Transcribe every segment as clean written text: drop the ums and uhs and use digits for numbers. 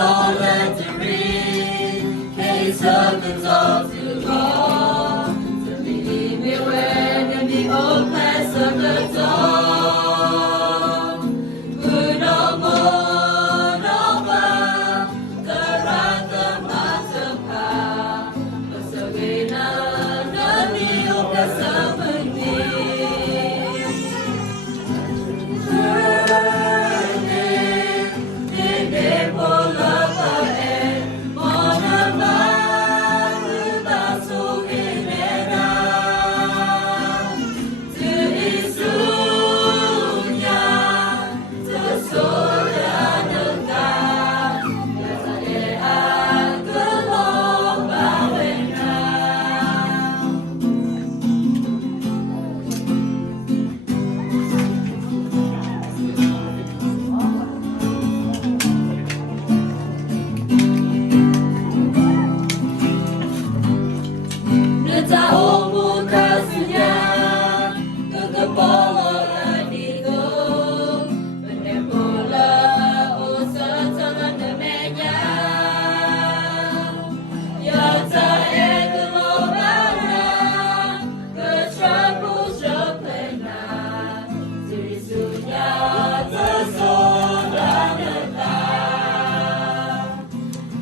all let it ring. His circles all too long. To believe me when in the old place of the dawn. Good no more, no more. The wrath of Master Pa. But so we know the new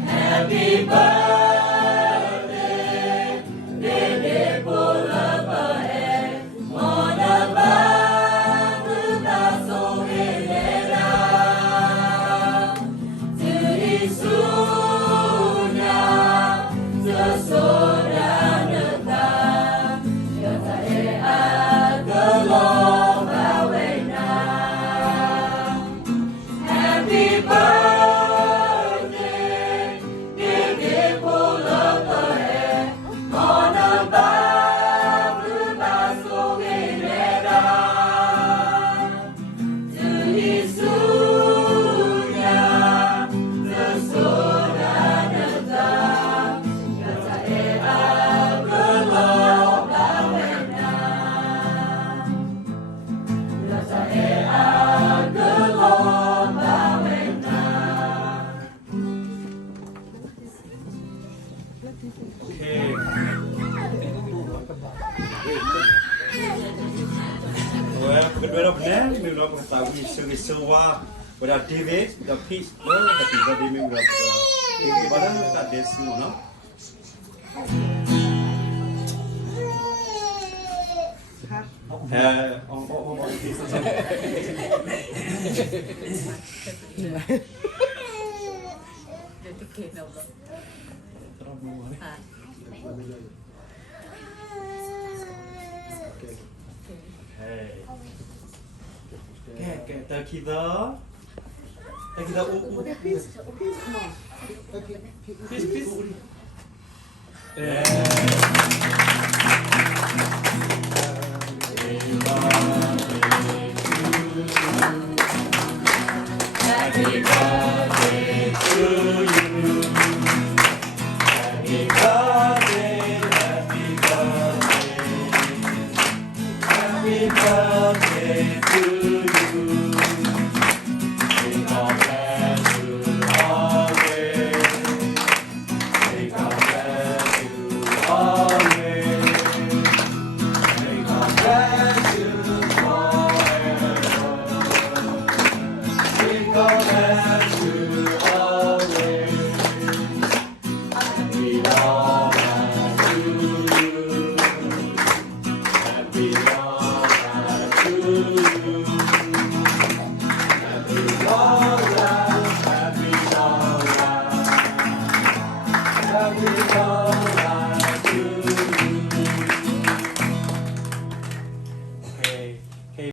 Happy birthday, Dede Bola Bae, Mona Batu Baso Elera, to Isunya, Sesora Neta, Yata Ea Gelong Bawena. Happy birthday. Kedua benar, mungkin mengetahui sewa pada David, the peace, happy birthday, mungkin ini pada kita desi, no? kita Happy birthday to you. Happy birthday, happy birthday. Happy birthday to you. May God bless you always. May God bless you always. May God bless you forever. May God bless you always. Happy long life to you. Happy long life to you. Happy long life, happy long life. Happy long